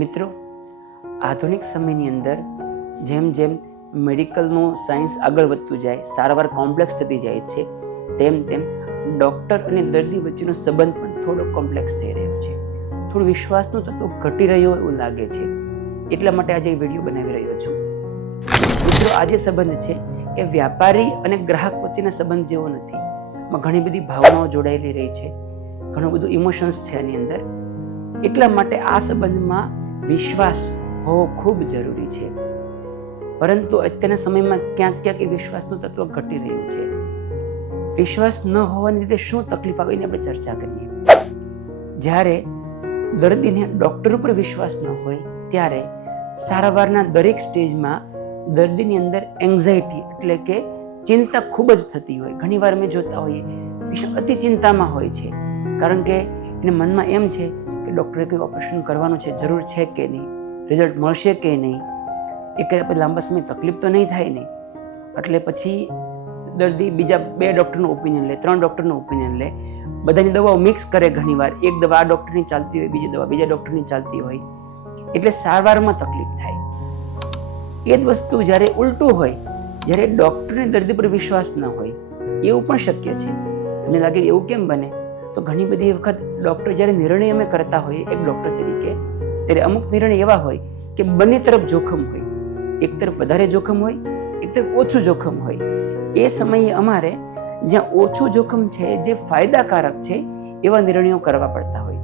મિત્રો, આધુનિક સમયની અંદર જેમ જેમ મેડિકલનું સાયન્સ આગળ વધતું જાય, સારવાર કોમ્પ્લેક્સ થતી જાય છે, તેમ તેમ ડૉક્ટર અને દર્દી વચ્ચેનો સંબંધ પણ થોડો કોમ્પ્લેક્સ થઈ રહ્યો છે. થોડું વિશ્વાસનું તત્વ ઘટી રહ્યો એવું લાગે છે. એટલા માટે આજે વીડિયો બનાવી રહ્યો છું. મિત્રો, આ જે સંબંધ છે, એ વ્યાપારી અને ગ્રાહક વચ્ચેના સંબંધ જેવો નથી. માં ઘણી બધી ભાવનાઓ જોડાયેલી રહી છે. ઘણું બધું ઇમોશન્સ છે એની અંદર. એટલા માટે આ સંબંધમાં વિશ્વાસ હોવો ખૂબ જરૂરી છે. પરંતુ અત્યારના સમયમાં ક્યાંક ક્યાંક એ વિશ્વાસનું તત્વ ઘટી રહ્યું છે. વિશ્વાસ ન હોવાને લીધે શું તકલીફ આવે એની આપણે ચર્ચા કરીએ. જ્યારે દર્દીને ડૉક્ટર ઉપર વિશ્વાસ ન હોય, ત્યારે સારવારના દરેક સ્ટેજમાં દર્દીની અંદર એન્ઝાયટી એટલે કે ચિંતા ખૂબ જ થતી હોય. ઘણીવાર અમે જોતા હોઈએ પેશન્ટ અતિ ચિંતામાં હોય છે. કારણ કે એને મનમાં એમ છે કે ડૉક્ટરે કંઈ ઓપરેશન કરવાનું છે, જરૂર છે કે નહીં? રિઝલ્ટ મળશે કે નહીં? એ કર્યા પછી લાંબા સમય તકલીફ તો નહીં થાય નહીં એટલે પછી દર્દી બીજા બે ડૉક્ટરનું ઓપિનિયન લે, ત્રણ ડૉક્ટરનું ઓપિનિયન લે. બધાની દવાઓ મિક્સ કરે ઘણીવાર. એક દવા આ ડૉક્ટરની ચાલતી હોય, બીજી દવા બીજા ડૉક્ટરની ચાલતી હોય. એટલે સારવારમાં તકલીફ થાય. એ જ વસ્તુ જ્યારે ઉલટું હોય, જ્યારે ડૉક્ટરને દર્દી પર વિશ્વાસ ન હોય, એવું પણ શક્ય છે. તમને લાગે એવું કેમ બને? તો ઘણી બધી વખત ડૉક્ટર જ્યારે નિર્ણય અમે કરતા હોઈએ, એક ડૉક્ટર તરીકે, ત્યારે અમુક નિર્ણય એવા હોય કે બંને તરફ જોખમ હોય. એક તરફ વધારે જોખમ હોય, એક તરફ ઓછું જોખમ હોય. એ સમયે અમારે જ્યાં ઓછું જોખમ છે, જે ફાયદાકારક છે, એવા નિર્ણયો કરવા પડતા હોય